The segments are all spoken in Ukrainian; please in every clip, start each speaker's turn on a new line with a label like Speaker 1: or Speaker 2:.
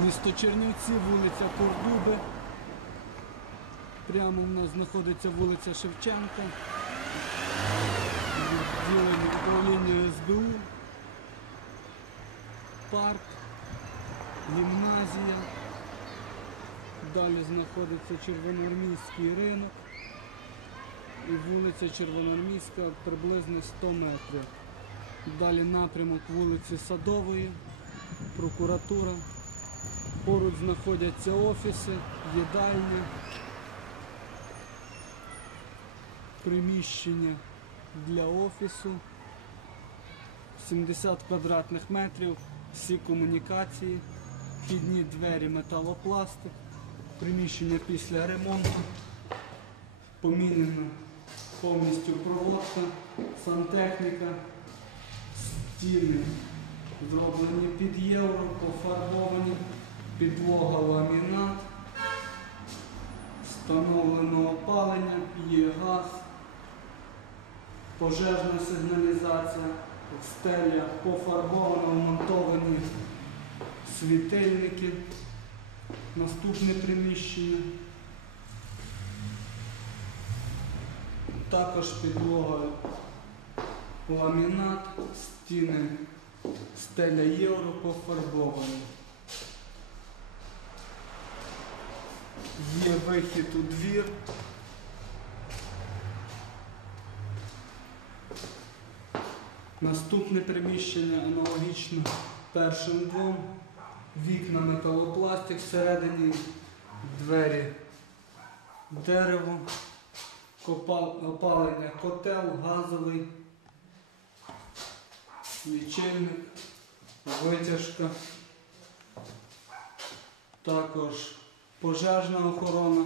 Speaker 1: Місто Чернівці, вулиця Кордуби. Прямо в нас знаходиться вулиця Шевченка. Відділення управління СБУ. Парк, гімназія. Далі знаходиться Червоноармійський ринок. І вулиця Червоноармійська приблизно 100 метрів. Далі напрямок вулиці Садової, прокуратура. Поруч знаходяться офіси, їдальні, приміщення для офісу, 70 квадратних метрів, всі комунікації, вхідні двері металопластик, приміщення після ремонту, помінена повністю проводка, сантехніка, стіни зроблені під євро, пофарбовані, підлога ламінат, встановлено опалення, є газ, пожежна сигналізація, стеля пофарбована, вмонтовані світильники, наступне приміщення. Також підлога ламінат, стіни, стеля євро пофарбовані. Є вихід у двір. Наступне приміщення аналогічно першим двом. Вікна металопластик всередині, двері дерево, опалення котел, газовий, лічильник, витяжка, також пожежна охорона,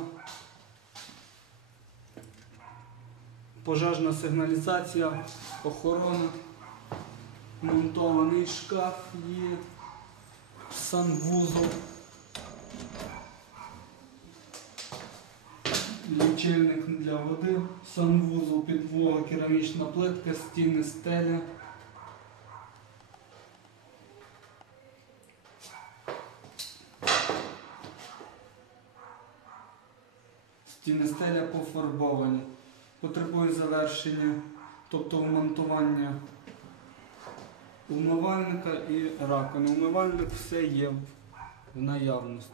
Speaker 1: пожежна сигналізація, охорона, монтований шкаф є, санвузол. Лічильник для води, санвузол, підлога, керамічна плитка, стіни, стеля. Стіни стеля пофарбовані. Потребує завершення, тобто вмонтування умивальника і раковини. Умивальник все є в наявності.